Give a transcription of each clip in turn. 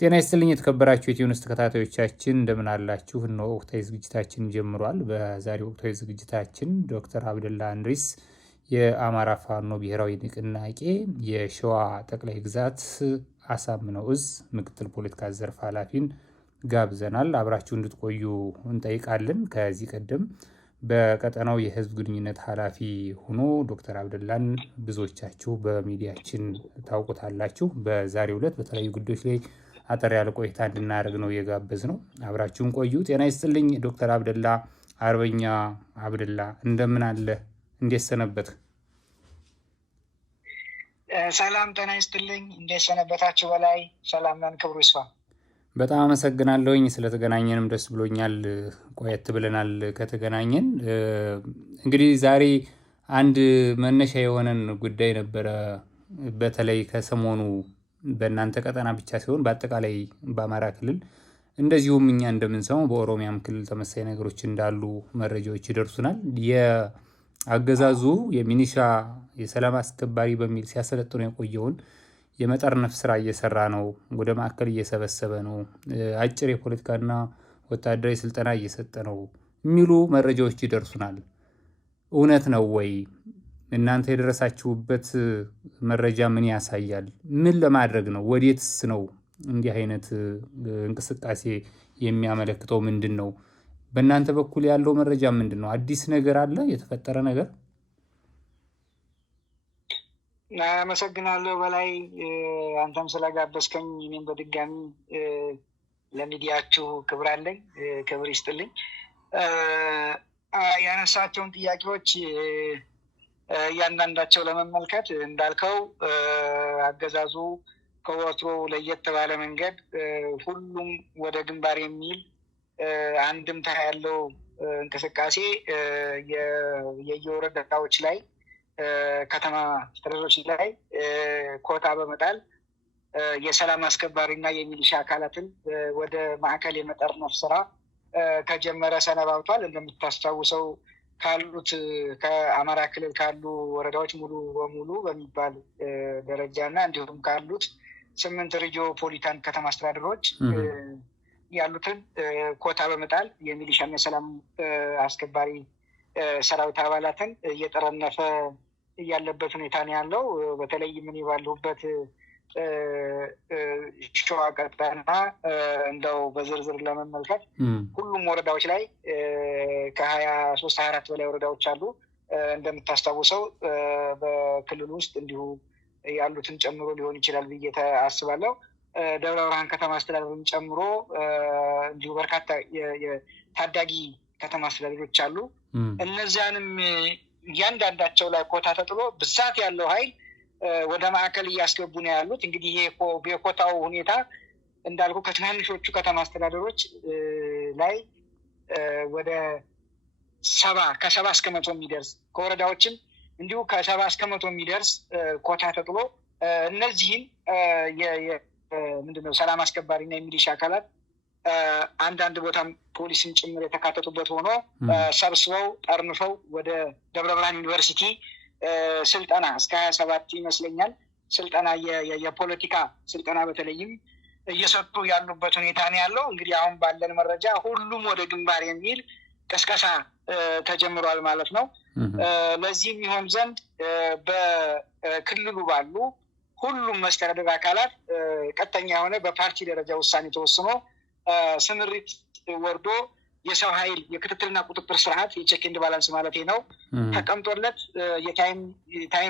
ጤና ይስጥልኝ የተከበራችሁ የኢትዮኒውስ ተከታታዮቻችን እንደምን አላችሁ? እነሆ ወቅታዊ ዝግጅታችን ጀምሯል። በዛሬው ወቅታዊ ዝግጅታችን ዶክተር አብደላ እንድሪስ የአማራ ፋኖ ብሔራዊ ንቅናቄ የሸዋ ጠቅላይ ግዛት አሳምነው እዝ ምክትል ፖለቲካ ዘርፍ ኃላፊን ጋብዘናል። አብራችሁ እንድትቆዩ እንጠይቃለን። ከዚህ ቀደም በቀጠናው የህዝብ ግንኙነት ኃላፊ ሆኖ ዶክተር አብደላን ብዙዎቻችሁ በሚዲያችን ታውቁታላችሁ። በዛሬው ዕለት በተለያዩ ጉዳዮች ላይ አጠር ያለ ቆይታ እንድናደርግ ነው የጋበዝነው። አብራችሁን ቆዩ። ጤና ይስጥልኝ ዶክተር አብደላ። አርበኛ አብደላ እንደምን አለ? እንዴት ሰነበትህ? ሰላም ጤና ይስጥልኝ። እንዴት ሰነበታችሁ? በላይ ሰላም ነን፣ ክብሩ ይስፋ። በጣም አመሰግናለሁኝ። ስለተገናኘንም ደስ ብሎኛል። ቆየት ብለናል ከተገናኘን። እንግዲህ ዛሬ አንድ መነሻ የሆነን ጉዳይ ነበረ። በተለይ ከሰሞኑ በእናንተ ቀጠና ብቻ ሲሆን በአጠቃላይ በአማራ ክልል እንደዚሁም እኛ እንደምንሰማው በኦሮሚያም ክልል ተመሳሳይ ነገሮች እንዳሉ መረጃዎች ይደርሱናል። የአገዛዙ የሚኒሻ የሰላም አስከባሪ በሚል ሲያሰለጥኑ የቆየውን የመጠርነፍ ስራ እየሰራ ነው፣ ወደ ማዕከል እየሰበሰበ ነው፣ አጭር የፖለቲካና ወታደራዊ ስልጠና እየሰጠ ነው የሚሉ መረጃዎች ይደርሱናል። እውነት ነው ወይ? እናንተ የደረሳችሁበት መረጃ ምን ያሳያል? ምን ለማድረግ ነው? ወዴትስ ነው እንዲህ አይነት እንቅስቃሴ የሚያመለክተው? ምንድን ነው? በእናንተ በኩል ያለው መረጃ ምንድን ነው? አዲስ ነገር አለ? የተፈጠረ ነገር? አመሰግናለሁ በላይ፣ አንተም ስለጋበዝከኝ እኔም በድጋሚ ለሚዲያችሁ ክብር አለኝ። ክብር ይስጥልኝ። ያነሳቸውን ጥያቄዎች እያንዳንዳቸው ለመመልከት እንዳልከው አገዛዙ ከወትሮ ለየት ባለ መንገድ ሁሉም ወደ ግንባር የሚል አንድምታ ያለው እንቅስቃሴ የየወረዳዎች ላይ ከተማ አስተዳደሮች ላይ ኮታ በመጣል የሰላም አስከባሪና የሚሊሻ አካላትን ወደ ማዕከል የመጠርነፍ ስራ ከጀመረ ሰነባብቷል። እንደምታስታውሰው ካሉት ከአማራ ክልል ካሉ ወረዳዎች ሙሉ በሙሉ በሚባል ደረጃ እና እንዲሁም ካሉት 8 ሪጂኦፖሊታን ከተማ አስተዳደሮች ያሉትን ኮታ በመጣል የሚሊሻና የሰላም አስከባሪ ሰራዊት አባላትን እየጠረነፈ ያለበት ሁኔታ ነው ያለው። በተለይ ምን ባሉበት ሸዋ ቀጠና እንደው በዝርዝር ለመመልከት ሁሉም ወረዳዎች ላይ ከ23-24 በላይ ወረዳዎች አሉ። እንደምታስታውሰው በክልሉ ውስጥ እንዲሁ ያሉትን ጨምሮ ሊሆን ይችላል ብዬ አስባለሁ። ደብረ ብርሃን ከተማ አስተዳደርን ጨምሮ እንዲሁ በርካታ የታዳጊ ከተማ አስተዳደሮች አሉ። እነዚያንም እያንዳንዳቸው ላይ ኮታ ተጥሎ ብዛት ያለው ኃይል ወደ ማዕከል እያስገቡ ነው ያሉት። እንግዲህ ይሄ የኮታው ሁኔታ እንዳልኩ ከትናንሾቹ ከተማ አስተዳደሮች ላይ ወደ 70% የሚደርስ ከወረዳዎችም እንዲሁ ከ70% የሚደርስ ኮታ ተጥሎ እነዚህን ምንድነው ሰላም አስከባሪና የሚሊሻ አካላት አንዳንድ ቦታም ፖሊስን ጭምር የተካተቱበት ሆኖ ሰብስበው ጠርንፈው ወደ ደብረ ብርሃን ዩኒቨርሲቲ ስልጠና እስከ 27 ይመስለኛል ስልጠና የፖለቲካ ስልጠና በተለይም እየሰጡ ያሉበት ሁኔታ ነው ያለው። እንግዲህ አሁን ባለን መረጃ ሁሉም ወደ ግንባር የሚል ቅስቀሳ ተጀምሯል ማለት ነው። ለዚህ የሚሆን ዘንድ በክልሉ ባሉ ሁሉም መስተዳድር አካላት ቀጥተኛ የሆነ በፓርቲ ደረጃ ውሳኔ ተወስኖ ስምሪት ወርዶ የሰው ኃይል የክትትልና ቁጥጥር ስርዓት የቼክ ኤንድ ባላንስ ማለት ነው ተቀምጦለት የታይም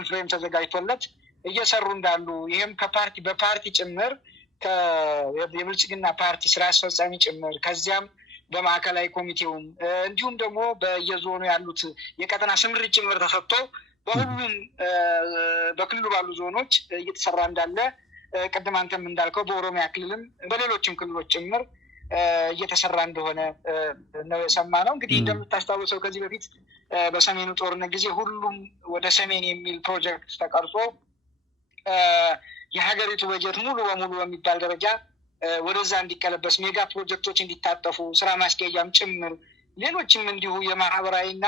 ፍሬም ተዘጋጅቶለት እየሰሩ እንዳሉ፣ ይህም ከፓርቲ በፓርቲ ጭምር የብልጽግና ፓርቲ ስራ አስፈጻሚ ጭምር ከዚያም በማዕከላዊ ኮሚቴውም እንዲሁም ደግሞ በየዞኑ ያሉት የቀጠና ስምሪት ጭምር ተሰጥቶ በሁሉም በክልሉ ባሉ ዞኖች እየተሰራ እንዳለ ቅድም አንተም እንዳልከው በኦሮሚያ ክልልም በሌሎችም ክልሎች ጭምር እየተሰራ እንደሆነ ነው የሰማነው። እንግዲህ እንደምታስታውሰው ከዚህ በፊት በሰሜኑ ጦርነት ጊዜ ሁሉም ወደ ሰሜን የሚል ፕሮጀክት ተቀርጾ የሀገሪቱ በጀት ሙሉ በሙሉ በሚባል ደረጃ ወደዛ እንዲቀለበስ ሜጋ ፕሮጀክቶች እንዲታጠፉ ስራ ማስኬጃም ጭምር ሌሎችም እንዲሁ የማህበራዊና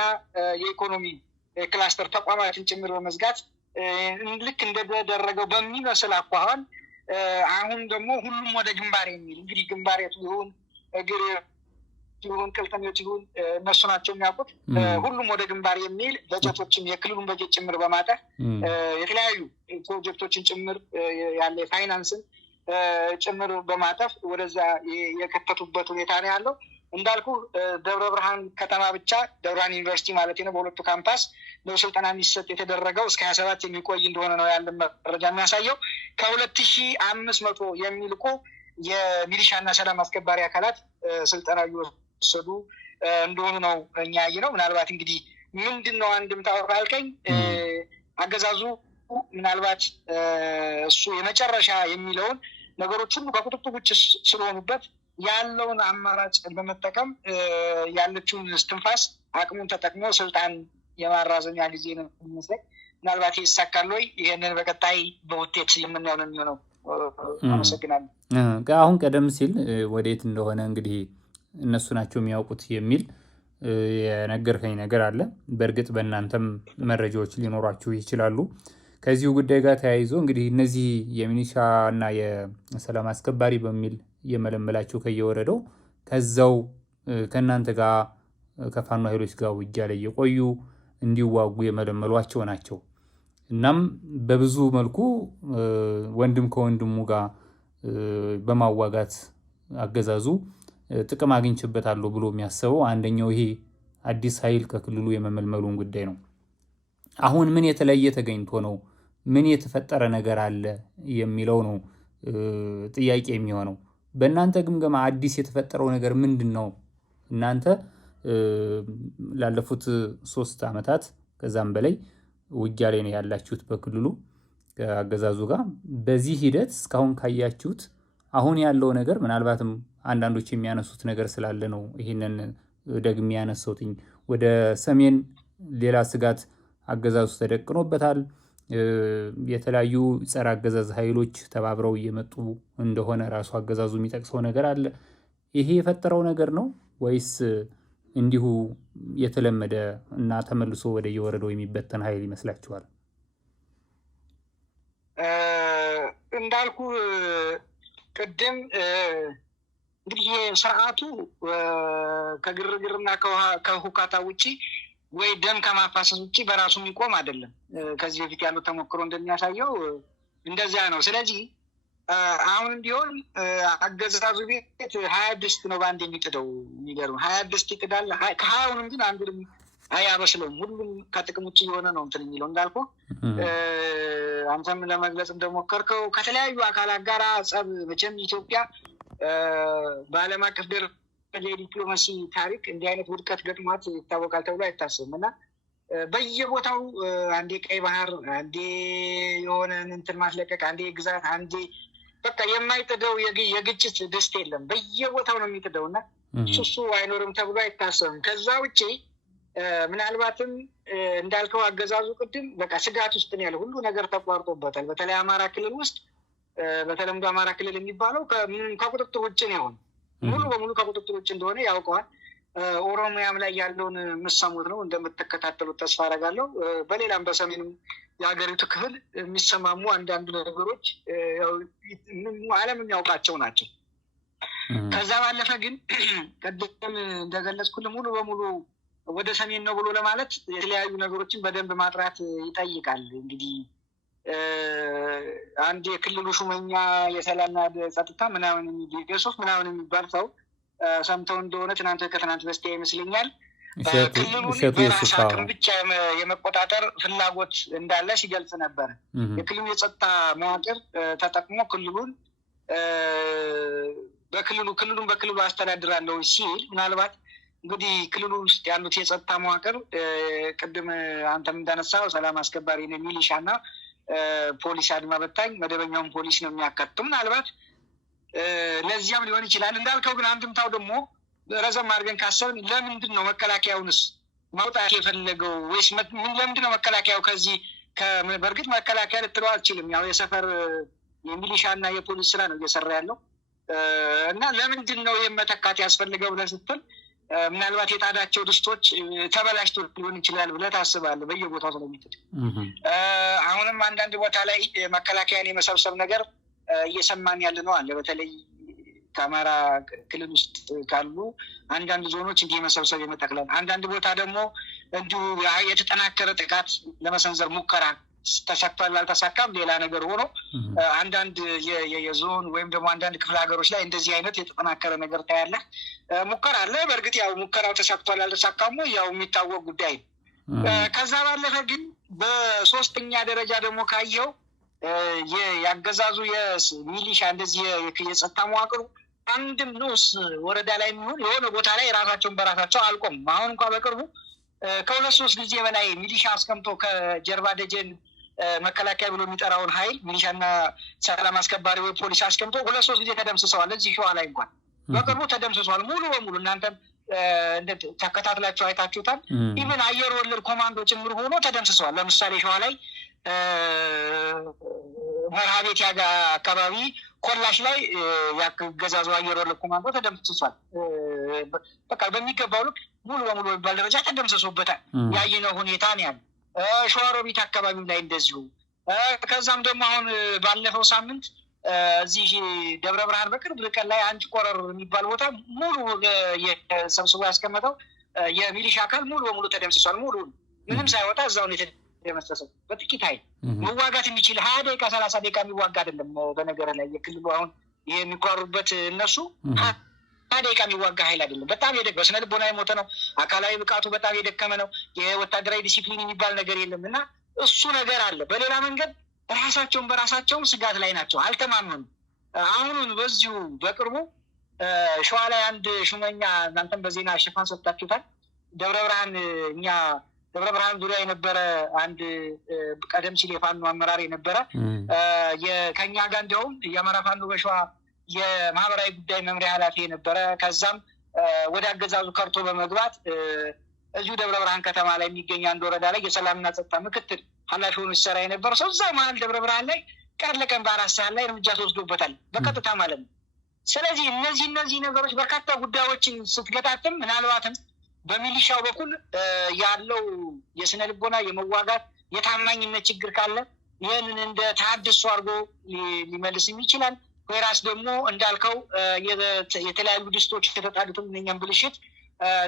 የኢኮኖሚ ክላስተር ተቋማትን ጭምር በመዝጋት ልክ እንደደረገው በሚመስል አኳኋን አሁን ደግሞ ሁሉም ወደ ግንባር የሚል እንግዲህ ግንባሬቱ ይሁን እግር ይሁን ቅልጥሜት ይሁን እነሱ ናቸው የሚያውቁት። ሁሉም ወደ ግንባር የሚል በጀቶችን የክልሉን በጀት ጭምር በማጠር የተለያዩ ፕሮጀክቶችን ጭምር ያለ ፋይናንስን ጭምር በማጠፍ ወደዛ የከተቱበት ሁኔታ ነው ያለው። እንዳልኩ ደብረ ብርሃን ከተማ ብቻ ደብረ ብርሃን ዩኒቨርሲቲ ማለት ነው በሁለቱ ካምፓስ ነው ስልጠና የሚሰጥ የተደረገው እስከ 27 የሚቆይ እንደሆነ ነው ያለ መረጃ የሚያሳየው። ከ2500 የሚልቁ የሚሊሻና ሰላም አስከባሪ አካላት ስልጠና እየወሰዱ እንደሆኑ ነው እኛ ያየነው። ምናልባት እንግዲህ ምንድነው አንድምታው ካልከኝ አገዛዙ ምናልባት እሱ የመጨረሻ የሚለውን ነገሮች ሁሉ ከቁጥጥር ውጭ ስለሆኑበት ያለውን አማራጭ በመጠቀም ያለችውን እስትንፋስ አቅሙን ተጠቅሞ ስልጣን የማራዘሚያ ጊዜ ነው የሚመስለኝ። ምናልባት ይሳካል ወይ? ይህንን በቀጣይ በውጤት የምናየው ነው የሚሆነው። አመሰግናለሁ። አሁን ቀደም ሲል ወዴት እንደሆነ እንግዲህ እነሱ ናቸው የሚያውቁት የሚል የነገርከኝ ነገር አለ። በእርግጥ በእናንተም መረጃዎች ሊኖሯችሁ ይችላሉ። ከዚሁ ጉዳይ ጋር ተያይዞ እንግዲህ እነዚህ የሚሊሻ እና የሰላም አስከባሪ በሚል የመለመላቸው ከየወረደው ከዛው ከእናንተ ጋር ከፋኖ ኃይሎች ጋር ውጊያ ላይ የቆዩ እንዲዋጉ የመለመሏቸው ናቸው። እናም በብዙ መልኩ ወንድም ከወንድሙ ጋር በማዋጋት አገዛዙ ጥቅም አግኝቼበታለሁ ብሎ የሚያስበው አንደኛው ይሄ አዲስ ኃይል ከክልሉ የመመልመሉን ጉዳይ ነው። አሁን ምን የተለየ ተገኝቶ ነው? ምን የተፈጠረ ነገር አለ የሚለው ነው ጥያቄ የሚሆነው። በእናንተ ግምገማ አዲስ የተፈጠረው ነገር ምንድን ነው? እናንተ ላለፉት 3 ዓመታት ከዛም በላይ ውጊያ ላይ ነው ያላችሁት በክልሉ ከአገዛዙ ጋር። በዚህ ሂደት እስካሁን ካያችሁት አሁን ያለው ነገር ምናልባትም አንዳንዶች የሚያነሱት ነገር ስላለ ነው ይህንን ደግሜ ያነሳሁትኝ። ወደ ሰሜን ሌላ ስጋት አገዛዙ ተደቅኖበታል። የተለያዩ ጸረ አገዛዝ ኃይሎች ተባብረው እየመጡ እንደሆነ ራሱ አገዛዙ የሚጠቅሰው ነገር አለ። ይሄ የፈጠረው ነገር ነው ወይስ እንዲሁ የተለመደ እና ተመልሶ ወደ የወረደው የሚበተን ኃይል ይመስላችኋል? እንዳልኩ ቅድም እንግዲህ ስርዓቱ ከግርግርና ከሁካታ ውጪ ወይ ደም ከማፋሰስ ውጭ በራሱ የሚቆም አይደለም። ከዚህ በፊት ያለው ተሞክሮ እንደሚያሳየው እንደዚያ ነው። ስለዚህ አሁንም ቢሆን አገዛዙ ቤት 20 ድስት ነው በአንድ የሚጥደው። የሚገርም 20 ድስት ይጥዳል። ከ20ውንም ግን አንዱንም አያበስለውም። ሁሉም ከጥቅም ውጭ የሆነ ነው እንትን የሚለው እንዳልኩ አንተም ለመግለጽ እንደሞከርከው ከተለያዩ አካላት ጋር ጸብ መቼም ኢትዮጵያ በዓለም አቀፍ ደረጃ የዲፕሎማሲ ታሪክ እንዲህ አይነት ውድቀት ገጥሟት ይታወቃል ተብሎ አይታሰብም እና በየቦታው አንዴ ቀይ ባህር፣ አንዴ የሆነ እንትን ማስለቀቅ፣ አንዴ ግዛት፣ አንዴ በቃ የማይጥደው የግጭት ድስት የለም። በየቦታው ነው የሚጥደው እና እሱ አይኖርም ተብሎ አይታሰብም። ከዛ ውጭ ምናልባትም እንዳልከው አገዛዙ ቅድም በቃ ስጋት ውስጥ ነው ያለው። ሁሉ ነገር ተቋርጦበታል። በተለይ አማራ ክልል ውስጥ በተለምዶ አማራ ክልል የሚባለው ከቁጥጥር ውጭ ነው ያሆነ ሙሉ በሙሉ ከቁጥጥር ውጭ እንደሆነ ያውቀዋል። ኦሮሚያም ላይ ያለውን የምሰሙት ነው እንደምትከታተሉት ተስፋ አደርጋለሁ። በሌላም በሰሜንም የሀገሪቱ ክፍል የሚሰማሙ አንዳንድ ነገሮች ዓለም የሚያውቃቸው ናቸው። ከዛ ባለፈ ግን ቀደም እንደገለጽኩልህ ሙሉ በሙሉ ወደ ሰሜን ነው ብሎ ለማለት የተለያዩ ነገሮችን በደንብ ማጥራት ይጠይቃል። እንግዲህ አንድ የክልሉ ሹመኛ የሰላምና ጸጥታ ምናምን የሶስት ምናምን የሚባል ሰው ሰምተው እንደሆነ ከትናንት በስቲያ ይመስለኛል ክልሉን በራስ አቅም ብቻ የመቆጣጠር ፍላጎት እንዳለ ሲገልጽ ነበር። የክልሉ የጸጥታ መዋቅር ተጠቅሞ ክልሉን በክልሉ አስተዳድራለሁ ሲል ምናልባት እንግዲህ ክልሉ ውስጥ ያሉት የጸጥታ መዋቅር ቅድም አንተም እንዳነሳው ሰላም አስከባሪ ሚሊሻ እና ፖሊስ፣ አድማ በታኝ፣ መደበኛውን ፖሊስ ነው የሚያካትቱ። ምናልባት ለዚያም ሊሆን ይችላል እንዳልከው። ግን አንድምታው ደግሞ ረዘም አድርገን ካሰብን ለምንድን ነው መከላከያውንስ ማውጣት የፈለገው? ወይስ ለምንድን ነው መከላከያው ከዚህ በእርግጥ መከላከያ ልትለው አልችልም። ያው የሰፈር የሚሊሻ እና የፖሊስ ስራ ነው እየሰራ ያለው እና ለምንድን ነው የመተካት ያስፈልገው ብለህ ስትል ምናልባት የጣዳቸው ድስቶች ተበላሽቶ ሊሆን ይችላል ብለህ ታስባለህ። በየቦታው ስለሚጥድ አሁንም አንዳንድ ቦታ ላይ መከላከያን የመሰብሰብ ነገር እየሰማን ያለ ነው አለ። በተለይ ከአማራ ክልል ውስጥ ካሉ አንዳንድ ዞኖች እንዲህ መሰብሰብ የመጠቅለል አንዳንድ ቦታ ደግሞ እንዲሁ የተጠናከረ ጥቃት ለመሰንዘር ሙከራ ተሳክቷል አልተሳካም ሌላ ነገር ሆኖ አንዳንድ የዞን ወይም ደግሞ አንዳንድ ክፍለ ሀገሮች ላይ እንደዚህ አይነት የተጠናከረ ነገር ታያለ። ሙከራ አለ። በእርግጥ ያው ሙከራው ተሳክቷል አልተሳካም ያው የሚታወቅ ጉዳይ ነው። ከዛ ባለፈ ግን በሶስተኛ ደረጃ ደግሞ ካየው ያገዛዙ የሚሊሻ እንደዚህ የጸጥታ መዋቅሩ አንድም ንዑስ ወረዳ ላይ የሚሆን የሆነ ቦታ ላይ ራሳቸውን በራሳቸው አልቆም። አሁን እንኳን በቅርቡ ከ2-3 ጊዜ በላይ ሚሊሻ አስቀምጦ ከጀርባ ደጀን መከላከያ ብሎ የሚጠራውን ኃይል ሚሊሻና ሰላም አስከባሪ ወይ ፖሊስ አስቀምጦ 2-3 ጊዜ ተደምስሰዋል። እዚህ ሸዋ ላይ እንኳን በቅርቡ ተደምስሰዋል ሙሉ በሙሉ። እናንተም ተከታትላችሁ አይታችሁታል። ኢቨን አየር ወለድ ኮማንዶ ጭምር ሆኖ ተደምስሰዋል። ለምሳሌ ሸዋ ላይ መርሃቤት ያጋ አካባቢ ኮላሽ ላይ ያገዛዙ አየር ወለድ ኮማንዶ ተደምስሷል። በቃ በሚገባው ልክ ሙሉ በሙሉ በሚባል ደረጃ ተደምስሶበታል። ያየነው ሁኔታ ነው ያለ። ሸዋሮቢት አካባቢ ላይ እንደዚሁ። ከዛም ደግሞ አሁን ባለፈው ሳምንት እዚህ ደብረ ብርሃን በቅርብ ርቀት ላይ አንጭ ቆረር የሚባል ቦታ ሙሉ ሰብስቦ ያስቀመጠው የሚሊሻ አካል ሙሉ በሙሉ ተደምስሷል። ሙሉ ምንም ሳይወጣ እዛው ነው የተደመሰሰው። በጥቂት ኃይል መዋጋት የሚችል 20 ደቂቃ 30 ደቂቃ የሚዋጋ አይደለም። በነገር ላይ የክልሉ አሁን የሚቋሩበት እነሱ 20 ደቂቃ የሚዋጋ ኃይል አይደለም። በጣም በስነ ልቦና የሞተ ነው። አካላዊ ብቃቱ በጣም የደከመ ነው። የወታደራዊ ዲሲፕሊን የሚባል ነገር የለም እና እሱ ነገር አለ። በሌላ መንገድ ራሳቸውን በራሳቸውን ስጋት ላይ ናቸው። አልተማመኑም። አሁኑን በዚሁ በቅርቡ ሸዋ ላይ አንድ ሹመኛ እናንተም በዜና ሽፋን ሰጥታችሁታል። ደብረ ብርሃን ዙሪያ የነበረ አንድ ቀደም ሲል የፋኖ አመራር የነበረ ከኛ ጋር እንዲያውም የአማራ ፋኖ በሸዋ የማህበራዊ ጉዳይ መምሪያ ኃላፊ የነበረ ከዛም ወደ አገዛዙ ከርቶ በመግባት እዚሁ ደብረ ብርሃን ከተማ ላይ የሚገኝ አንድ ወረዳ ላይ የሰላምና ጸጥታ ምክትል ኃላፊ ሆኖ ሲሰራ የነበረ ሰው እዛው መሀል ደብረ ብርሃን ላይ ቀን ለቀን በ4 ሰዓት ላይ እርምጃ ተወስዶበታል በቀጥታ ማለት ነው። ስለዚህ እነዚህ ነገሮች በርካታ ጉዳዮችን ስትገጣጥም ምናልባትም በሚሊሻው በኩል ያለው የስነ ልቦና የመዋጋት የታማኝነት ችግር ካለ ይህንን እንደ ተሐድሶ አድርጎ ሊመልስም ይችላል። ወይራስ ደግሞ እንዳልከው የተለያዩ ድስቶች የተጣዱትም እነኛም ብልሽት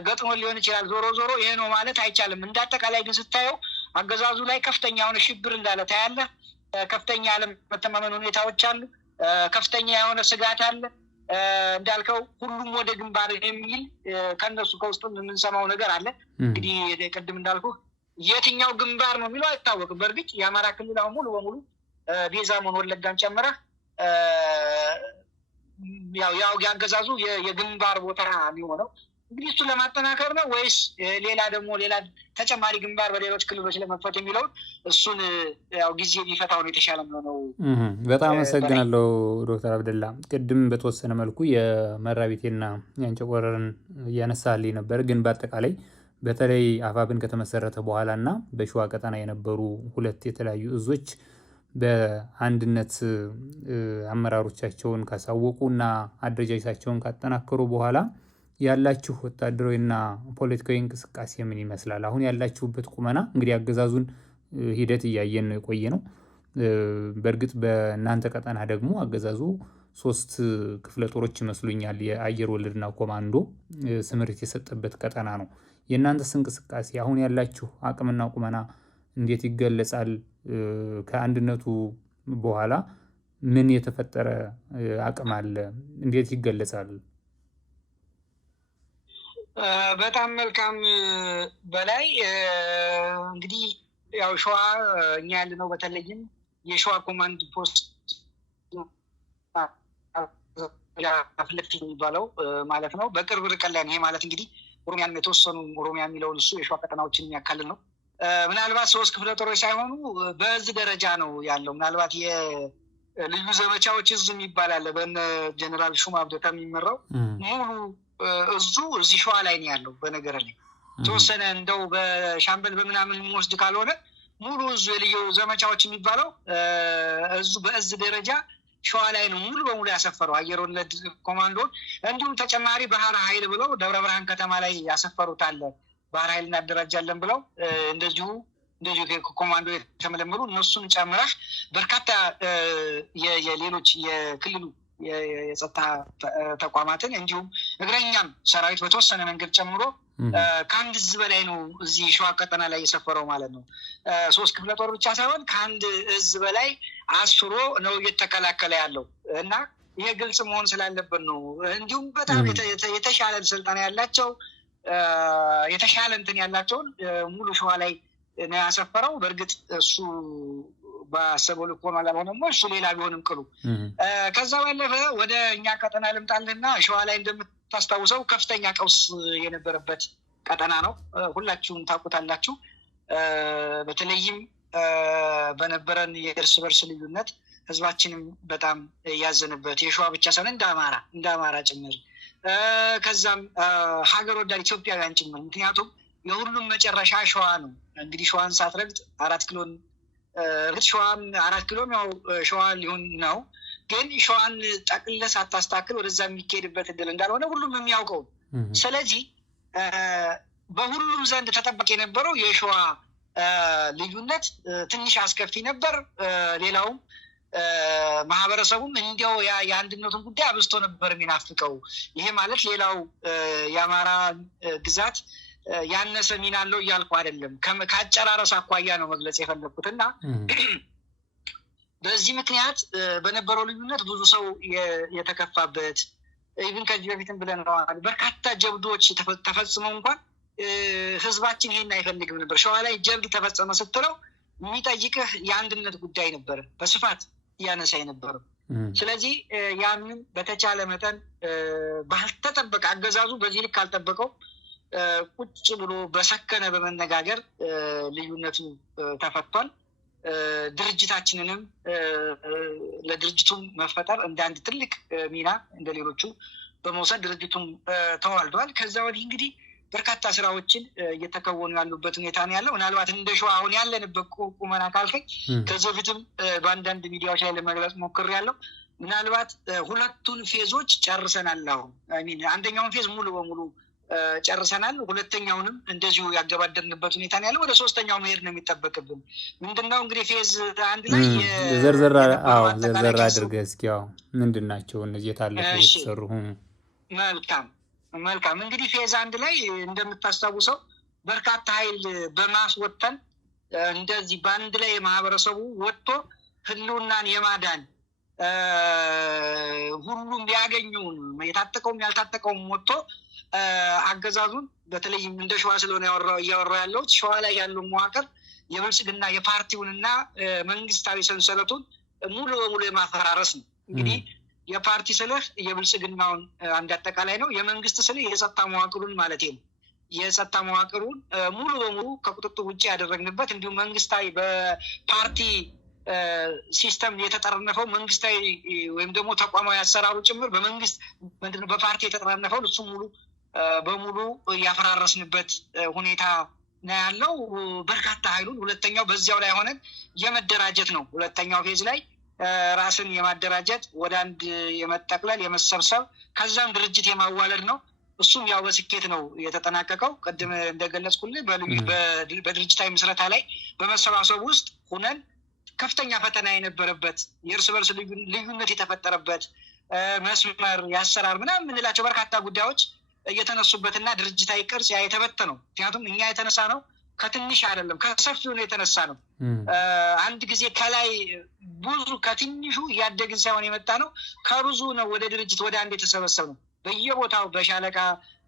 ገጥሞ ሊሆን ይችላል። ዞሮ ዞሮ ይሄ ነው ማለት አይቻልም። እንዳጠቃላይ ግን ስታየው አገዛዙ ላይ ከፍተኛ የሆነ ሽብር እንዳለ ታያለህ። ከፍተኛ ያለመተማመን ሁኔታዎች አሉ። ከፍተኛ የሆነ ስጋት አለ። እንዳልከው ሁሉም ወደ ግንባር የሚል ከነሱ ከውስጡ የምንሰማው ነገር አለ። እንግዲህ ቅድም እንዳልኩ የትኛው ግንባር ነው የሚለው አይታወቅም። በእርግጥ የአማራ ክልል አሁን ሙሉ በሙሉ ቤዛሞን ወለጋን ጨምረ ያው ያገዛዙ የግንባር ቦታ የሚሆነው እንግዲህ እሱን ለማጠናከር ነው ወይስ ሌላ ተጨማሪ ግንባር በሌሎች ክልሎች ለመክፈት የሚለውን እሱን ያው ጊዜ ቢፈታው ነው የተሻለ ነው። በጣም አመሰግናለሁ ዶክተር አብደላ። ቅድም በተወሰነ መልኩ የመራቤቴና የአንጭ ቆረርን እያነሳልኝ ነበር። ግን በአጠቃላይ በተለይ አፋብን ከተመሰረተ በኋላ እና በሸዋ ቀጠና የነበሩ 2 የተለያዩ እዞች በአንድነት አመራሮቻቸውን ካሳወቁ እና አደረጃጀታቸውን ካጠናከሩ በኋላ ያላችሁ ወታደራዊና ፖለቲካዊ እንቅስቃሴ ምን ይመስላል? አሁን ያላችሁበት ቁመና እንግዲህ አገዛዙን ሂደት እያየን ነው የቆየ ነው። በእርግጥ በእናንተ ቀጠና ደግሞ አገዛዙ 3 ክፍለ ጦሮች ይመስሉኛል የአየር ወለድና ኮማንዶ ስምሪት የሰጠበት ቀጠና ነው። የእናንተስ እንቅስቃሴ አሁን ያላችሁ አቅምና ቁመና እንዴት ይገለጻል? ከአንድነቱ በኋላ ምን የተፈጠረ አቅም አለ? እንዴት ይገለጻል? በጣም መልካም በላይ እንግዲህ ያው ሸዋ እኛ ያለነው በተለይም የሸዋ ኮማንድ ፖስት አፍለፊ የሚባለው ማለት ነው በቅርብ ርቀት ላይ ነው። ይሄ ማለት እንግዲህ ኦሮሚያን የተወሰኑ ኦሮሚያ የሚለውን እሱ የሸዋ ቀጠናዎችን የሚያካልል ነው። ምናልባት 3 ክፍለ ጦሮች ሳይሆኑ በዚህ ደረጃ ነው ያለው። ምናልባት የልዩ ዘመቻዎች እዝ የሚባል አለ በእነ ጀነራል ሹማ አብደታ የሚመራው ሙሉ እዙ እዚህ ሸዋ ላይ ነው ያለው። በነገር ላይ ተወሰነ እንደው በሻምበል በምናምን የሚወስድ ካልሆነ ሙሉ እዙ የልዩ ዘመቻዎች የሚባለው እዙ በእዝ ደረጃ ሸዋ ላይ ነው ሙሉ በሙሉ ያሰፈረው አየር ወለድ ኮማንዶ። እንዲሁም ተጨማሪ ባህር ኃይል ብለው ደብረ ብርሃን ከተማ ላይ ያሰፈሩት አለ። ባህር ኃይል እናደራጃለን ብለው እንደዚሁ እንደዚሁ ኮማንዶ የተመለመሉ እነሱን ጨምረህ በርካታ የሌሎች የክልሉ የጸጥታ ተቋማትን እንዲሁም እግረኛም ሰራዊት በተወሰነ መንገድ ጨምሮ ከአንድ እዝ በላይ ነው እዚህ ሸዋ ቀጠና ላይ የሰፈረው ማለት ነው። 3 ክፍለ ጦር ብቻ ሳይሆን ከአንድ እዝ በላይ አስሮ ነው እየተከላከለ ያለው እና ይሄ ግልጽ መሆን ስላለበት ነው። እንዲሁም በጣም የተሻለ ስልጠና ያላቸው የተሻለ እንትን ያላቸውን ሙሉ ሸዋ ላይ ነው ያሰፈረው። በእርግጥ እሱ ባሰበው ልክ ሆኖ አልሆነም፣ እሱ ሌላ ቢሆንም ቅሉ። ከዛ ባለፈ ወደ እኛ ቀጠና ልምጣልና ሸዋ ላይ እንደምታስታውሰው ከፍተኛ ቀውስ የነበረበት ቀጠና ነው። ሁላችሁም ታውቁታላችሁ። በተለይም በነበረን የእርስ በርስ ልዩነት ህዝባችንም በጣም ያዘንበት የሸዋ ብቻ ሳይሆን እንደ አማራ ጭምር ከዛም ሀገር ወዳድ ኢትዮጵያውያን ጭምር። ምክንያቱም የሁሉም መጨረሻ ሸዋ ነው። እንግዲህ ሸዋን ሳትረግጥ 4 ኪሎን ሸዋን 4 ኪሎም ያው ሸዋ ሊሆን ነው፣ ግን ሸዋን ጠቅልለህ ሳታስታክል ወደዛ የሚካሄድበት እድል እንዳልሆነ ሁሉም የሚያውቀው። ስለዚህ በሁሉም ዘንድ ተጠባቂ የነበረው የሸዋ ልዩነት ትንሽ አስከፊ ነበር። ሌላውም ማህበረሰቡም እንዲያው የአንድነቱን ጉዳይ አብዝቶ ነበር የሚናፍቀው። ይሄ ማለት ሌላው የአማራ ግዛት ያነሰ ሚና አለው እያልኩ አይደለም፣ ከአጨራረስ አኳያ ነው መግለጽ የፈለግኩት እና በዚህ ምክንያት በነበረው ልዩነት ብዙ ሰው የተከፋበት ኢቭን ከዚህ በፊትም ብለነዋል፣ በርካታ ጀብዶች ተፈጽመው እንኳን ህዝባችን ይሄን አይፈልግም ነበር። ሸዋ ላይ ጀብድ ተፈጸመ ስትለው የሚጠይቅህ የአንድነት ጉዳይ ነበር በስፋት እያነሳ የነበረው። ስለዚህ ያንን በተቻለ መጠን ባልተጠበቀ አገዛዙ በዚህ ልክ አልጠበቀው ቁጭ ብሎ በሰከነ በመነጋገር ልዩነቱ ተፈቷል። ድርጅታችንንም ለድርጅቱም መፈጠር እንደ አንድ ትልቅ ሚና እንደሌሎቹ በመውሰድ ድርጅቱም ተዋልዷል። ከዛ ወዲህ እንግዲህ በርካታ ስራዎችን እየተከወኑ ያሉበት ሁኔታ ነው ያለው። ምናልባት እንደ ሸዋ አሁን ያለንበት ቁመና ካልከኝ ከዚህ በፊትም በአንዳንድ ሚዲያዎች ላይ ለመግለጽ ሞክሬያለሁ። ምናልባት 2ቱን ፌዞች ጨርሰናል። አሁን አንደኛውን ፌዝ ሙሉ በሙሉ ጨርሰናል። ሁለተኛውንም እንደዚሁ ያገባደርንበት ሁኔታ ነው ያለው። ወደ 3ኛው መሄድ ነው የሚጠበቅብን። ምንድነው እንግዲህ ፌዝ 1 ላይ ዘርዘር አድርገህ እስኪ ምንድን ናቸው እነዚህ የታለፈ የተሰሩ? መልካም እንግዲህ ፌዝ 1 ላይ እንደምታስታውሰው በርካታ ኃይል በማስወጠን እንደዚህ በአንድ ላይ ማህበረሰቡ ወጥቶ ህልውናን የማዳን ሁሉም ሊያገኙን የታጠቀውም ያልታጠቀውም ወጥቶ አገዛዙን በተለይም እንደ ሸዋ ስለሆነ እያወራ ያለው ሸዋ ላይ ያለው መዋቅር የብልጽግና የፓርቲውንና መንግስታዊ ሰንሰለቱን ሙሉ በሙሉ የማፈራረስ ነው። እንግዲህ የፓርቲ ስልህ የብልጽግናውን አንድ አጠቃላይ ነው። የመንግስት ስልህ የጸጥታ መዋቅሩን ማለት ነው። የጸጥታ መዋቅሩን ሙሉ በሙሉ ከቁጥጥር ውጭ ያደረግንበት እንዲሁም መንግስታዊ በፓርቲ ሲስተም የተጠረነፈው መንግስታዊ ወይም ደግሞ ተቋማዊ አሰራሩ ጭምር በመንግስት ምንድነው በፓርቲ የተጠረነፈውን እሱ ሙሉ በሙሉ ያፈራረስንበት ሁኔታ ነው ያለው። በርካታ ኃይሉን ሁለተኛው በዚያው ላይ ሆነን የመደራጀት ነው። ሁለተኛው ፌዝ ላይ ራስን የማደራጀት ወደ አንድ የመጠቅለል የመሰብሰብ ከዛም ድርጅት የማዋለድ ነው። እሱም ያው በስኬት ነው የተጠናቀቀው። ቅድም እንደገለጽኩልህ በድርጅታዊ ምስረታ ላይ በመሰባሰቡ ውስጥ ሁነን ከፍተኛ ፈተና የነበረበት የእርስ በርስ ልዩነት የተፈጠረበት መስመር ያሰራር ምናምን የምንላቸው በርካታ ጉዳዮች እየተነሱበትና ድርጅታዊ ቅርጽ የተበተነው። ምክንያቱም እኛ የተነሳ ነው ከትንሽ አይደለም ከሰፊው ነው የተነሳ ነው። አንድ ጊዜ ከላይ ብዙ ከትንሹ እያደግን ሳይሆን የመጣ ነው ከብዙ ነው ወደ ድርጅት ወደ አንድ የተሰበሰብ ነው። በየቦታው በሻለቃ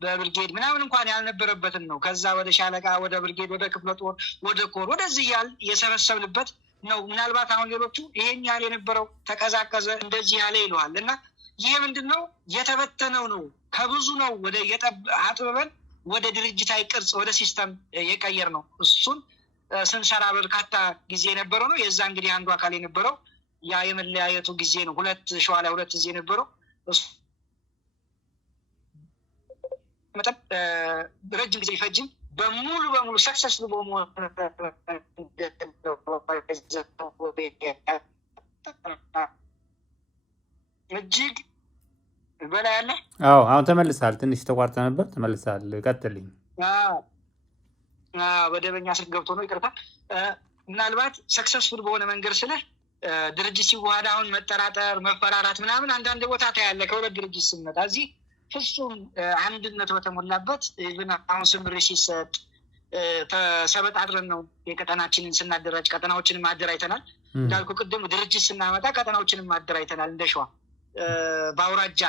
በብርጌድ ምናምን እንኳን ያልነበረበትን ነው ከዛ ወደ ሻለቃ ወደ ብርጌድ ወደ ክፍለ ጦር ወደ ኮር ወደዚህ እያል የሰበሰብንበት ነው። ምናልባት አሁን ሌሎቹ ይሄን ያህል የነበረው ተቀዛቀዘ እንደዚህ ያለ ይለዋል እና ይሄ ምንድን ነው የተበተነው ነው ከብዙ ነው ወደ አጥበበን ወደ ድርጅታዊ ቅርጽ ወደ ሲስተም የቀየር ነው። እሱን ስንሰራ በርካታ ጊዜ የነበረው ነው። የዛ እንግዲህ አንዱ አካል የነበረው ያ የመለያየቱ ጊዜ ነው። ሸዋ ላይ 2 ጊዜ የነበረው መጠን ረጅም ጊዜ ይፈጅም በሙሉ በሙሉ ሰክሰስ በመሆን እጅግ በላይ ያለ። አሁን ተመልሳል። ትንሽ ተቋርጠ ነበር፣ ተመልሳል። ቀጥልኝ። መደበኛ ስልክ ገብቶ ነው ይቅርታ። ምናልባት ሰክሰስፉል በሆነ መንገድ ስለ ድርጅት ሲዋሃድ አሁን መጠራጠር መፈራራት ምናምን አንዳንድ ቦታ ታያለ። ከሁለት ድርጅት ስንመጣ እዚህ ፍጹም አንድነት በተሞላበት አሁን ስምሪ ሲሰጥ ተሰበጣጥረን ነው የቀጠናችንን ስናደራጅ ቀጠናዎችንም አደራጅተናል። እንዳልኩ ቅድም ድርጅት ስናመጣ ቀጠናዎችንም አደራጅተናል። እንደሸዋ በአውራጃ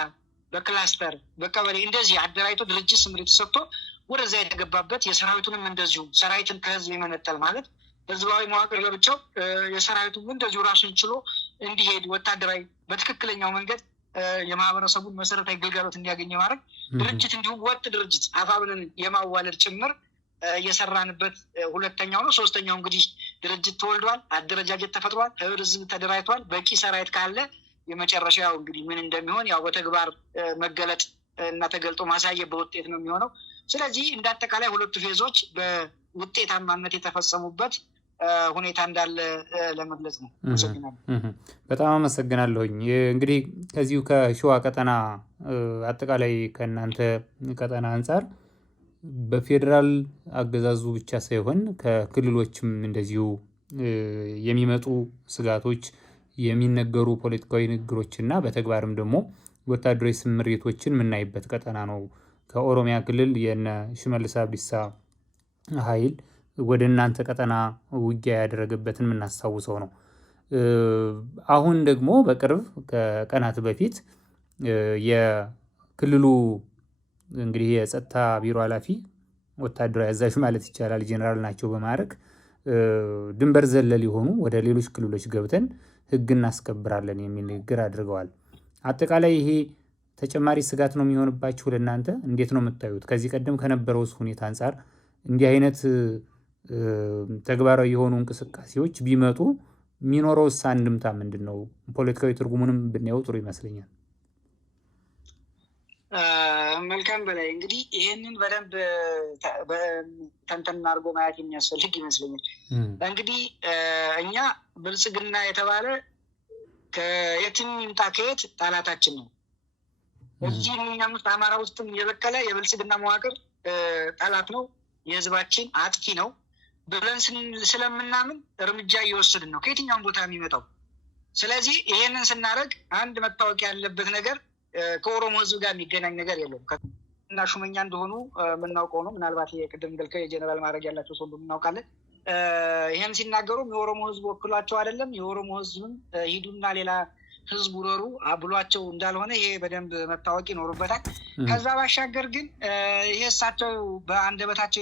በክላስተር በቀበሌ እንደዚህ አደራጅቶ ድርጅት ስምሪት ሰጥቶ ወደዛ የተገባበት የሰራዊቱንም እንደዚሁ ሰራዊትን ከህዝብ የመነጠል ማለት ህዝባዊ መዋቅር ለብቻው የሰራዊቱም እንደዚሁ ራሱን ችሎ እንዲሄድ ወታደራዊ በትክክለኛው መንገድ የማህበረሰቡን መሰረታዊ ግልጋሎት እንዲያገኝ ማድረግ ድርጅት እንዲሁም ወጥ ድርጅት አፋብንን የማዋለድ ጭምር የሰራንበት ሁለተኛው ነው። ሶስተኛው እንግዲህ ድርጅት ተወልዷል፣ አደረጃጀት ተፈጥሯል፣ ህዝብ ተደራጅቷል። በቂ ሰራዊት ካለ የመጨረሻው እንግዲህ ምን እንደሚሆን ያው በተግባር መገለጥ እና ተገልጦ ማሳየት በውጤት ነው የሚሆነው። ስለዚህ እንዳጠቃላይ ሁለቱ ፌዞች በውጤታማነት የተፈጸሙበት ሁኔታ እንዳለ ለመግለጽ ነው። በጣም አመሰግናለሁኝ። እንግዲህ ከዚሁ ከሸዋ ቀጠና አጠቃላይ ከእናንተ ቀጠና አንጻር በፌዴራል አገዛዙ ብቻ ሳይሆን ከክልሎችም እንደዚሁ የሚመጡ ስጋቶች የሚነገሩ ፖለቲካዊ ንግግሮችና በተግባርም ደግሞ ወታደራዊ ስምሪቶችን የምናይበት ቀጠና ነው። ከኦሮሚያ ክልል የነ ሽመልስ አብዲሳ ኃይል ወደ እናንተ ቀጠና ውጊያ ያደረገበትን የምናስታውሰው ነው። አሁን ደግሞ በቅርብ ከቀናት በፊት የክልሉ እንግዲህ የጸጥታ ቢሮ ኃላፊ ወታደራዊ አዛዥ ማለት ይቻላል ጄኔራል ናቸው በማድረግ ድንበር ዘለል የሆኑ ወደ ሌሎች ክልሎች ገብተን ህግ እናስከብራለን የሚል ንግግር አድርገዋል። አጠቃላይ ይሄ ተጨማሪ ስጋት ነው የሚሆንባችሁ ለእናንተ? እንዴት ነው የምታዩት? ከዚህ ቀደም ከነበረው ሁኔታ አንጻር እንዲህ አይነት ተግባራዊ የሆኑ እንቅስቃሴዎች ቢመጡ የሚኖረው አንድምታ ምንድን ነው? ፖለቲካዊ ትርጉሙንም ብናየው ጥሩ ይመስለኛል። መልካም በላይ እንግዲህ ይህንን በደንብ ተንተን አድርጎ ማየት የሚያስፈልግ ይመስለኛል። እንግዲህ እኛ ብልጽግና የተባለ ከየትም ይምጣ ከየት ጠላታችን ነው። እዚህ እኛም ውስጥ አማራ ውስጥም የበቀለ የብልጽግና መዋቅር ጠላት ነው፣ የህዝባችን አጥፊ ነው ብለን ስለምናምን እርምጃ እየወሰድን ነው ከየትኛውም ቦታ የሚመጣው። ስለዚህ ይሄንን ስናደርግ አንድ መታወቅ ያለበት ነገር ከኦሮሞ ህዝብ ጋር የሚገናኝ ነገር የለውም። እና ሹመኛ እንደሆኑ የምናውቀው ነው። ምናልባት የቅድም እንዳልከው የጀነራል ማድረግ ያላቸው ሰው እናውቃለን። ይህን ሲናገሩም የኦሮሞ ህዝብ ወክሏቸው አይደለም፣ የኦሮሞ ህዝብም ሂዱና ሌላ ህዝብ ውረሩ ብሏቸው እንዳልሆነ ይሄ በደንብ መታወቅ ይኖርበታል። ከዛ ባሻገር ግን ይሄ እሳቸው በአንደበታቸው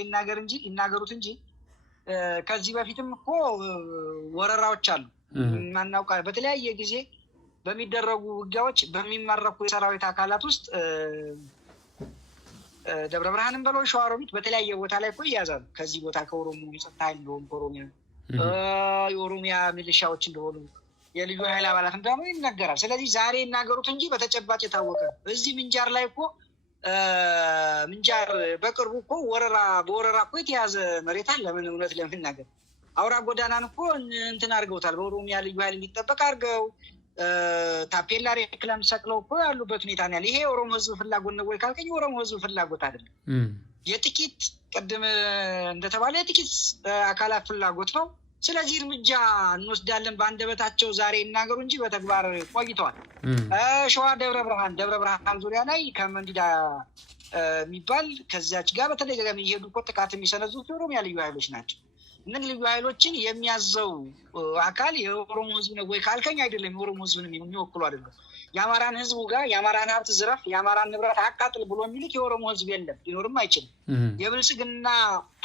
ይናገሩት እንጂ ከዚህ በፊትም እኮ ወረራዎች አሉ ማናውቃ በተለያየ ጊዜ በሚደረጉ ውጊያዎች በሚመረኩ የሰራዊት አካላት ውስጥ ደብረ ብርሃንም በለው ሸዋሮቢት በተለያየ ቦታ ላይ እኮ ይያዛሉ። ከዚህ ቦታ ከኦሮሞ የጸጥታ ኃይል እንደሆኑ ከኦሮሚያ የኦሮሚያ ሚሊሻዎች እንደሆኑ የልዩ ኃይል አባላት እንደሆኑ ይነገራል። ስለዚህ ዛሬ ይናገሩት እንጂ በተጨባጭ የታወቀ እዚህ ምንጃር ላይ እኮ ምንጃር በቅርቡ እኮ በወረራ እኮ የተያዘ መሬት አለ። ለምን እውነት ለመናገር አውራ ጎዳናን እኮ እንትን አድርገውታል። በኦሮሚያ ልዩ ኃይል እንዲጠበቅ አድርገው ታፔላ ሬክላም ሰቅለው እኮ ያሉበት ሁኔታ ነው ያለ። ይሄ የኦሮሞ ህዝብ ፍላጎት ነው ወይ ካልከኝ የኦሮሞ ህዝብ ፍላጎት አይደለም። የጥቂት ቅድም እንደተባለ የጥቂት አካላት ፍላጎት ነው። ስለዚህ እርምጃ እንወስዳለን በአንደበታቸው ዛሬ ይናገሩ እንጂ በተግባር ቆይተዋል። ሸዋ ደብረ ብርሃን ዙሪያ ላይ ከመንዲዳ የሚባል ከዚያች ጋር በተደጋጋሚ እየሄዱ እኮ ጥቃት የሚሰነዙት የኦሮሚያ ልዩ ኃይሎች ናቸው። እነዚህ ልዩ ኃይሎችን የሚያዘው አካል የኦሮሞ ህዝብ ነው ወይ ካልከኝ አይደለም፣ የኦሮሞ ህዝብንም የሚወክሉ አይደለም። የአማራን ህዝቡ ጋር የአማራን ሀብት ዝረፍ፣ የአማራን ንብረት አቃጥል ብሎ የሚልክ የኦሮሞ ህዝብ የለም፣ ሊኖርም አይችልም። የብልጽግና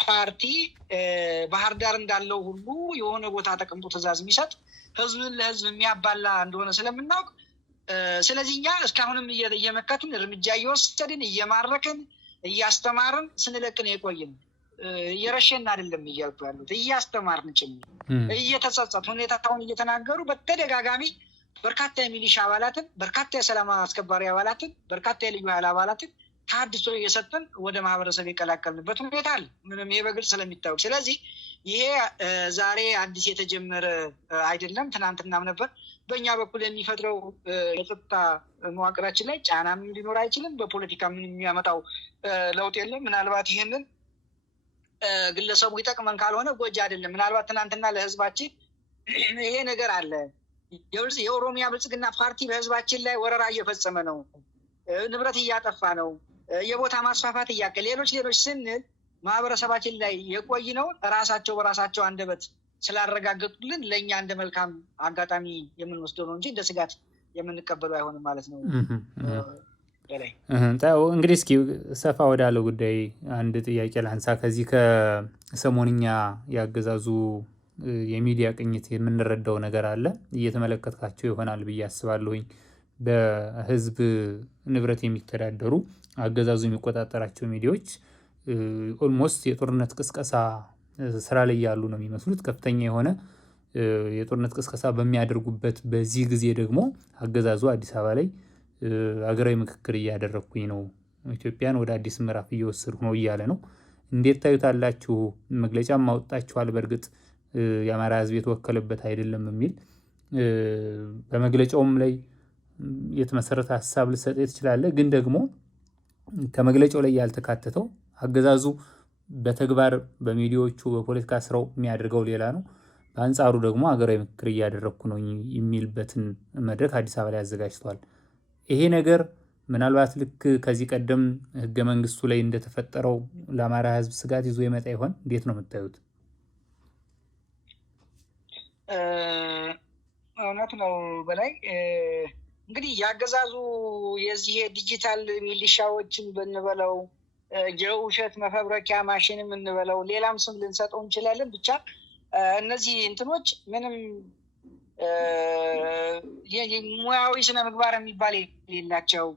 ፓርቲ ባህር ዳር እንዳለው ሁሉ የሆነ ቦታ ተቀምጦ ትእዛዝ የሚሰጥ ህዝብን ለህዝብ የሚያባላ እንደሆነ ስለምናውቅ፣ ስለዚህ እኛ እስካሁንም እየመከትን እርምጃ እየወሰድን እየማረክን እያስተማርን ስንለቅን የቆይን እየረሸን አይደለም እያልኩ ያሉት እያስተማርን ጭምር እየተጸጸት ሁኔታውን እየተናገሩ በተደጋጋሚ በርካታ የሚሊሻ አባላትን በርካታ የሰላም አስከባሪ አባላትን በርካታ የልዩ ኃይል አባላትን ታድሶ እየሰጠን ወደ ማህበረሰብ የቀላቀልንበት ሁኔታ አለ። ምንም ይሄ በግልጽ ስለሚታወቅ፣ ስለዚህ ይሄ ዛሬ አዲስ የተጀመረ አይደለም፣ ትናንትናም ነበር። በእኛ በኩል የሚፈጥረው የጸጥታ መዋቅራችን ላይ ጫናም ሊኖር አይችልም። በፖለቲካ ምን የሚያመጣው ለውጥ የለም። ምናልባት ይህንን ግለሰቡ ይጠቅመን ካልሆነ ጎጂ አይደለም። ምናልባት ትናንትና ለህዝባችን ይሄ ነገር አለ፣ የኦሮሚያ ብልጽግና ፓርቲ በህዝባችን ላይ ወረራ እየፈጸመ ነው፣ ንብረት እያጠፋ ነው፣ የቦታ ማስፋፋት እያቀለ ሌሎች ስንል ማህበረሰባችን ላይ የቆይ ነው ራሳቸው በራሳቸው አንደበት ስላረጋገጡልን ለእኛ እንደ መልካም አጋጣሚ የምንወስደው ነው እንጂ እንደ ስጋት የምንቀበለው አይሆንም ማለት ነው። እንግዲህ እስኪ ሰፋ ወዳለው ጉዳይ አንድ ጥያቄ ላንሳ። ከዚህ ከሰሞንኛ ያገዛዙ የሚዲያ ቅኝት የምንረዳው ነገር አለ፣ እየተመለከትካቸው ይሆናል ብዬ አስባለሁኝ። በህዝብ ንብረት የሚተዳደሩ አገዛዙ የሚቆጣጠራቸው ሚዲያዎች ኦልሞስት የጦርነት ቅስቀሳ ስራ ላይ ያሉ ነው የሚመስሉት። ከፍተኛ የሆነ የጦርነት ቅስቀሳ በሚያደርጉበት በዚህ ጊዜ ደግሞ አገዛዙ አዲስ አበባ ላይ ሀገራዊ ምክክር እያደረግኩኝ ነው፣ ኢትዮጵያን ወደ አዲስ ምዕራፍ እየወሰድኩ ነው እያለ ነው። እንዴት ታዩታላችሁ? መግለጫም አወጣችኋል። በእርግጥ የአማራ ህዝብ የተወከለበት አይደለም የሚል በመግለጫውም ላይ የተመሰረተ ሀሳብ ልሰጥ ትችላለህ። ግን ደግሞ ከመግለጫው ላይ ያልተካተተው አገዛዙ በተግባር በሚዲያዎቹ በፖለቲካ ስራው የሚያደርገው ሌላ ነው። በአንጻሩ ደግሞ ሀገራዊ ምክክር እያደረግኩ ነው የሚልበትን መድረክ አዲስ አበባ ላይ አዘጋጅቷል። ይሄ ነገር ምናልባት ልክ ከዚህ ቀደም ህገ መንግስቱ ላይ እንደተፈጠረው ለአማራ ህዝብ ስጋት ይዞ የመጣ ይሆን? እንዴት ነው የምታዩት? እውነት ነው በላይ እንግዲህ ያገዛዙ የዚህ ዲጂታል ሚሊሻዎችን ብንበለው የውሸት መፈብረኪያ ማሽንም እንበለው ሌላም ስም ልንሰጠው እንችላለን። ብቻ እነዚህ እንትኖች ምንም ሙያዊ ስነ ምግባር የሚባል የሌላቸው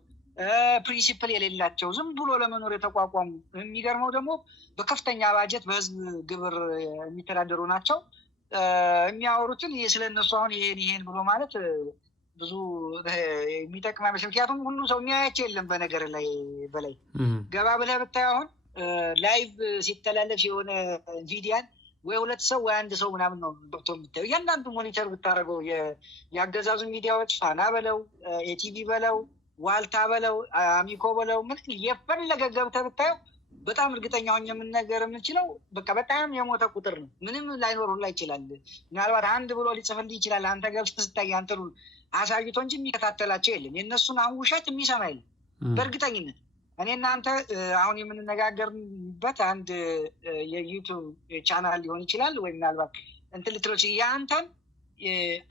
ፕሪንሲፕል የሌላቸው ዝም ብሎ ለመኖር የተቋቋሙ፣ የሚገርመው ደግሞ በከፍተኛ ባጀት በህዝብ ግብር የሚተዳደሩ ናቸው። የሚያወሩትን ስለነሱ አሁን ይሄን ብሎ ማለት ብዙ የሚጠቅም አይመስልም። ምክንያቱም ሁሉም ሰው የሚያያቸው የለም። በነገር ላይ በላይ ገባ ብለህ ብታይ አሁን ላይቭ ሲተላለፍ የሆነ ቪዲያን ወይ ሁለት ሰው ወይ አንድ ሰው ምናምን ነው ገብቶ የምታየው። እያንዳንዱ ሞኒተር ብታደርገው የአገዛዙ ሚዲያዎች ፋና በለው ኤቲቪ በለው ዋልታ በለው አሚኮ በለው ምን የፈለገ ገብተህ ብታየው በጣም እርግጠኛ ሆኜ የምንነገር የምንችለው በቃ በጣም የሞተ ቁጥር ነው። ምንም ላይኖር ሁላ ይችላል። ምናልባት አንድ ብሎ ሊጽፍልህ ይችላል። አንተ ገብተህ ስታይ አንተኑ አሳይቶ እንጂ የሚከታተላቸው የለም። የእነሱን አሁን ውሸት የሚሰማ የለም በእርግጠኝነት። እኔ እናንተ አሁን የምንነጋገርበት አንድ የዩቱብ ቻናል ሊሆን ይችላል ወይ ምናልባት እንትን ልትሎች የአንተን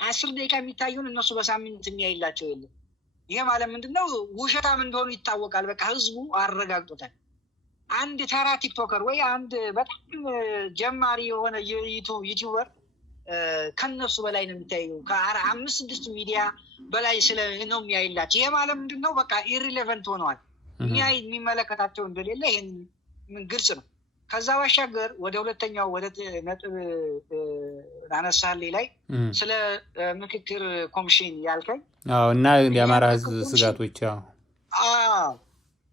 10 ደቂቃ የሚታዩን እነሱ በሳምንት የሚያይላቸው የለም። ይሄ ማለት ምንድነው? ውሸታም እንደሆኑ ይታወቃል። በቃ ህዝቡ አረጋግጦታል። አንድ ተራ ቲክቶከር ወይ አንድ በጣም ጀማሪ የሆነ ዩቲዩበር ከነሱ በላይ ነው የሚታየው። ከ5-6 ሚዲያ በላይ ነው የሚያይላቸው። ይሄ ማለት ምንድነው? በቃ ኢሪሌቨንት ሆነዋል። የሚመለከታቸው እንደሌለ ይሄን ምን ግልጽ ነው። ከዛ ባሻገር ወደ ሁለተኛው ወደ ነጥብ አነሳልኝ ላይ ስለ ምክክር ኮሚሽን ያልከኝ እና የአማራ ህዝብ ስጋቶች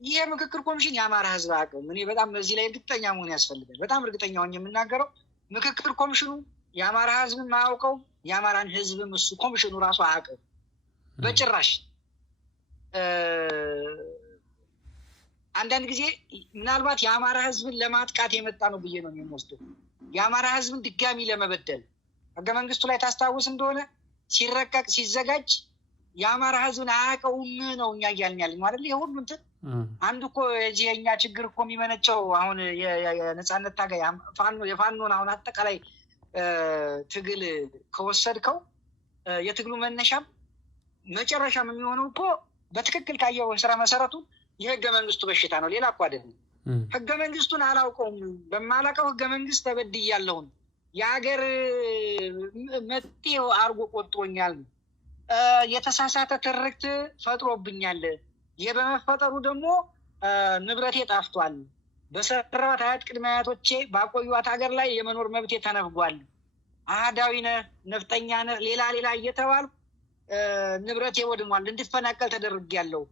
ይሄ ምክክር ኮሚሽን የአማራ ህዝብ አቅም እኔ በጣም በዚህ ላይ እርግጠኛ መሆን ያስፈልጋል። በጣም እርግጠኛ ሆኜ የምናገረው ምክክር ኮሚሽኑ የአማራ ህዝብን ማያውቀው የአማራን ህዝብም እሱ ኮሚሽኑ ራሱ አያውቀው በጭራሽ። አንዳንድ ጊዜ ምናልባት የአማራ ህዝብን ለማጥቃት የመጣ ነው ብዬ ነው የሚወስደው። የአማራ ህዝብን ድጋሚ ለመበደል ህገ መንግስቱ ላይ ታስታውስ እንደሆነ ሲረቀቅ ሲዘጋጅ የአማራ ህዝብን አያውቀውም ነው እኛ እያልን ያለን አይደል? የሁሉ እንትን አንዱ እኮ የኛ ችግር እኮ የሚመነጨው አሁን የነጻነት ታጋይ የፋኖን አሁን አጠቃላይ ትግል ከወሰድከው የትግሉ መነሻም መጨረሻም የሚሆነው እኮ በትክክል ካየው ስራ መሰረቱ የህገ መንግስቱ በሽታ ነው። ሌላ እኮ አይደለም። ህገ መንግስቱን አላውቀውም፣ በማላውቀው ህገ መንግስት ተበድያለሁ፣ የሀገር መጤው አርጎ ቆጥሮኛል፣ የተሳሳተ ትርክት ፈጥሮብኛል። ይህ በመፈጠሩ ደግሞ ንብረቴ ጠፍቷል፣ በሰራኋት አያት ቅድመ አያቶቼ ባቆዩት ሀገር ላይ የመኖር መብቴ ተነፍጓል፣ አህዳዊ ነህ፣ ነፍጠኛ ነህ፣ ሌላ እየተባሉ ንብረቴ ወድሟል፣ እንድፈናቀል ተደርጌያለሁ፣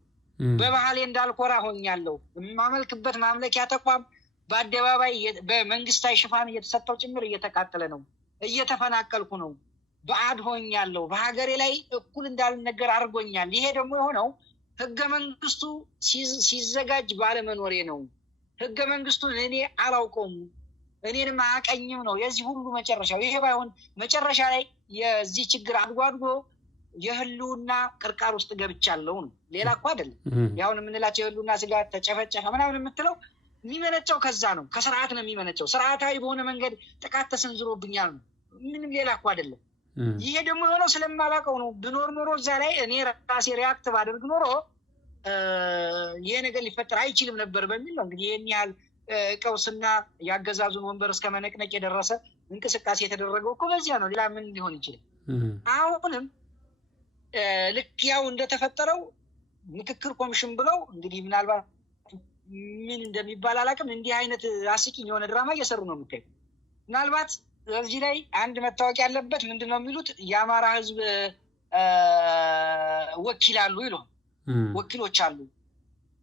በባህሌ እንዳልኮራ ሆኛለሁ፣ የማመልክበት ማምለኪያ ተቋም በአደባባይ በመንግስታዊ ሽፋን እየተሰጠው ጭምር እየተቃጠለ ነው፣ እየተፈናቀልኩ ነው፣ ባዕድ ሆኛለሁ፣ በሀገሬ ላይ እኩል እንዳልነገር አድርጎኛል። ይሄ ደግሞ የሆነው ህገ መንግስቱ ሲዘጋጅ ባለመኖሬ ነው። ህገ መንግስቱን እኔ አላውቀውም። እኔንም አያቀኝም ነው የዚህ ሁሉ መጨረሻው። ይሄ ባይሆን መጨረሻ ላይ የዚህ ችግር አድጎ የህልውና ቅርቃር ውስጥ ገብቻለሁ ነው። ሌላ እኮ አይደለም። ያሁን የምንላቸው የህልውና ስጋት ተጨፈጨፈ ምናምን የምትለው የሚመነጨው ከዛ ነው፣ ከስርዓት ነው የሚመነጨው። ስርዓታዊ በሆነ መንገድ ጥቃት ተሰንዝሮብኛል ነው፣ ምንም ሌላ እኮ አይደለም። ይሄ ደግሞ የሆነው ስለማላውቀው ነው። ብኖር ኖሮ እዛ ላይ እኔ ራሴ ሪያክት ባደርግ ኖሮ ይሄ ነገር ሊፈጠር አይችልም ነበር በሚል ነው እንግዲህ ይህን ያህል ቀውስና ያገዛዙን ወንበር እስከ መነቅነቅ የደረሰ እንቅስቃሴ የተደረገው እኮ በዚያ ነው። ሌላ ምን ሊሆን ይችላል? አሁንም ልክ ያው እንደተፈጠረው ምክክር ኮሚሽን ብለው እንግዲህ ምናልባት ምን እንደሚባል አላውቅም፣ እንዲህ አይነት አስቂኝ የሆነ ድራማ እየሰሩ ነው የምታዩ። ምናልባት በዚህ ላይ አንድ መታወቅ ያለበት ምንድን ነው የሚሉት የአማራ ህዝብ ወኪላሉ ይሉ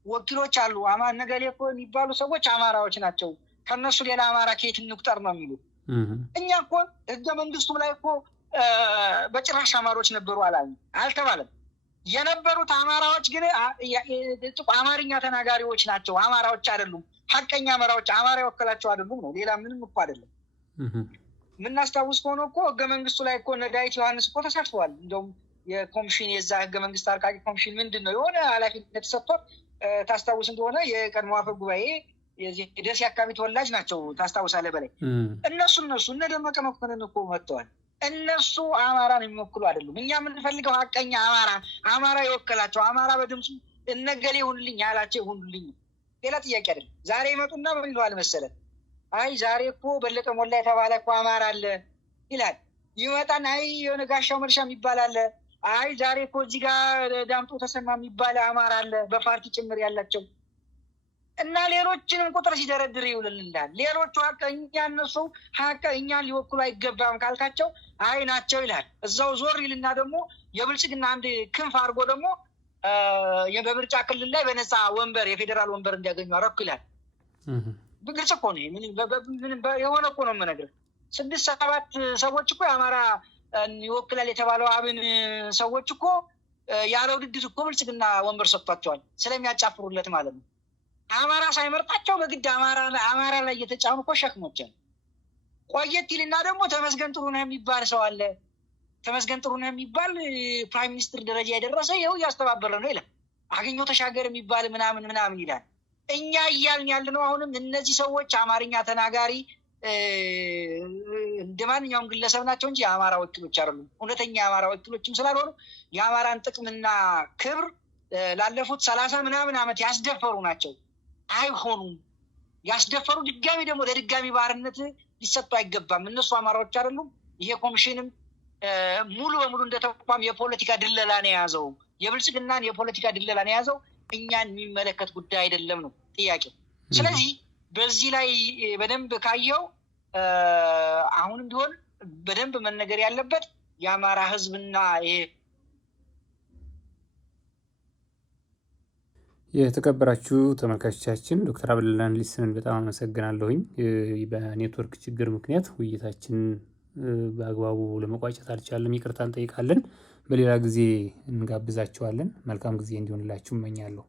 ወኪሎች አሉ ነገሌ እኮ የሚባሉ ሰዎች አማራዎች ናቸው፣ ከነሱ ሌላ አማራ ከየት እንቁጠር ነው የሚሉት። እኛ እኮ ህገ መንግስቱ ላይ እኮ በጭራሽ አማሮች ነበሩ አልተባለም። የነበሩት አማራዎች ግን አማርኛ ተናጋሪዎች ናቸው፣ አማራዎች አይደሉም። ሀቀኛ አማራዎች አማራ የወከላቸው አይደሉም ነው፣ ሌላ ምንም እኮ አይደለም። የምናስታውስ ከሆነ እኮ ህገ መንግስቱ ላይ እኮ እነ ዳዊት ዮሐንስ እኮ ተሳትፈዋል። እንደውም የኮሚሽን የዛ ህገ መንግስት አርቃቂ ኮሚሽን ምንድን ነው የሆነ ኃላፊነት ሰጥቶት ታስታውስ እንደሆነ የቀድሞ አፈ ጉባኤ የደሴ አካባቢ ተወላጅ ናቸው። ታስታውሳለህ በላይ እነሱ እነ ደመቀ መኮንን እኮ መጥተዋል። እነሱ አማራን የሚወክሉ አይደሉም። እኛ የምንፈልገው ሀቀኛ አማራ የወከላቸው አማራ በድምፁ እነገሌ ይሁንልኝ ያላቸው ይሁንልኝ፣ ሌላ ጥያቄ አይደለም። ዛሬ ይመጡና ምን ይለዋል መሰለህ? አይ ዛሬ እኮ በለጠ ሞላ የተባለ እኮ አማራ አለ ይላል። ይመጣን አይ የሆነ ጋሻው መርሻ የሚባል አለ። አይ ዛሬ እኮ እዚህ ጋር ዳምጦ ተሰማ የሚባል አማራ አለ፣ በፓርቲ ጭምር ያላቸው እና ሌሎችንም ቁጥር ሲደረድር ይውልልናል። ሌሎቹ ሀቀኛ እነሱ እኛን ሊወክሉ አይገባም ካልካቸው አይ ናቸው ይላል። እዛው ዞር ይልና ደግሞ የብልጽግና አንድ ክንፍ አድርጎ ደግሞ በምርጫ ክልል ላይ በነፃ ወንበር የፌዴራል ወንበር እንዲያገኙ አረኩ ይላል። ግልጽ እኮ ነው የሆነ እኮ ነው የምነግርህ። 6-7 ሰዎች እኮ የአማራ ይወክላል የተባለው አብን ሰዎች እኮ ያለ ውድድር እኮ ብልጽግና ወንበር ሰጥቷቸዋል፣ ስለሚያጫፍሩለት ማለት ነው። አማራ ሳይመርጣቸው በግድ አማራ ላይ የተጫኑ እኮ ሸክሞች ነው። ቆየት ይልና ደግሞ ተመስገን ጥሩነህ የሚባል ሰው አለ። ተመስገን ጥሩነህ የሚባል ፕራይም ሚኒስትር ደረጃ የደረሰ ይኸው እያስተባበረ ነው ይላል። አገኘሁ ተሻገር የሚባል ምናምን ይላል። እኛ እያልን ያለነው አሁንም እነዚህ ሰዎች አማርኛ ተናጋሪ እንደ ማንኛውም ግለሰብ ናቸው እንጂ የአማራ ወኪሎች አይደሉም። እውነተኛ የአማራ ወኪሎችም ስላልሆኑ የአማራን ጥቅምና ክብር ላለፉት 30 ምናምን ዓመት ያስደፈሩ ናቸው። አይሆኑም። ያስደፈሩ ድጋሚ ደግሞ ለድጋሚ ባርነት ሊሰጡ አይገባም። እነሱ አማራዎች አይደሉም። ይሄ ኮሚሽንም ሙሉ በሙሉ እንደ ተቋም የፖለቲካ ድለላ ነው የያዘው። የብልጽግናን የፖለቲካ ድለላ ነው የያዘው። እኛን የሚመለከት ጉዳይ አይደለም ነው ጥያቄው። ስለዚህ በዚህ ላይ በደንብ ካየው አሁንም ቢሆን በደንብ መነገር ያለበት የአማራ ህዝብና የተከበራችሁ ተመልካቾቻችን ዶክተር አብደላን ሊስንን በጣም አመሰግናለሁኝ። በኔትወርክ ችግር ምክንያት ውይይታችን በአግባቡ ለመቋጨት አልቻለም፣ ይቅርታ እንጠይቃለን። በሌላ ጊዜ እንጋብዛችኋለን። መልካም ጊዜ እንዲሆንላችሁ እመኛለሁ።